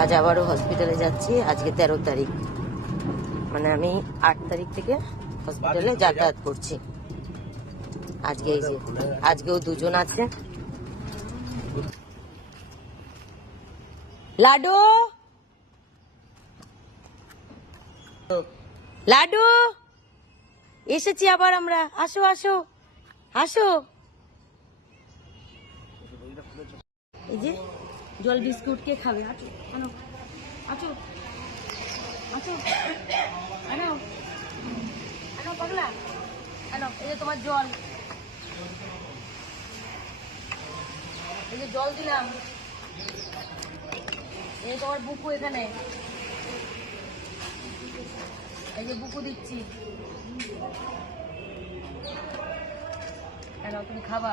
আজ আবারও হসপিটালে যাচ্ছি। আজকে 13 তারিখ, মানে আমি 8 তারিখ থেকে হসপিটালে যাতায়াত করছি। আজকে এই যে আজকেও দুজন আছে। লাডু লাডু এসেছি আবার আমরা। আসো আসো আসো। এই যে জল বিস্কুট কে খাবে? আছো আনো, আছো আছো আনো আনো পাগলা আনো। এই যে তোমার জল, এই যে জল দিলাম। এই তোমার বুকু এখানে, এই যে বুকু দিচ্ছি। কেন তুমি খাবা?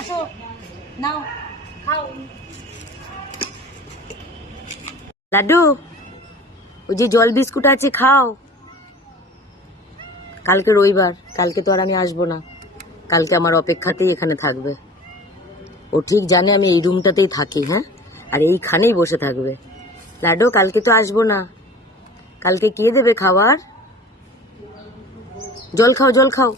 আসো নাও খাও। লাড্ডু ওই যে জল বিস্কুট আছে, খাও। কালকে রবিবার, কালকে তো আর আমি আসবো না। কালকে আমার অপেক্ষাতেই এখানে থাকবে। ও ঠিক জানে আমি এই রুমটাতেই থাকি, হ্যাঁ, আর এইখানেই বসে থাকবে। লাড্ডু কালকে তো আসবো না। কালকে কে দেবে খাবার? জল খাও, জল খাও।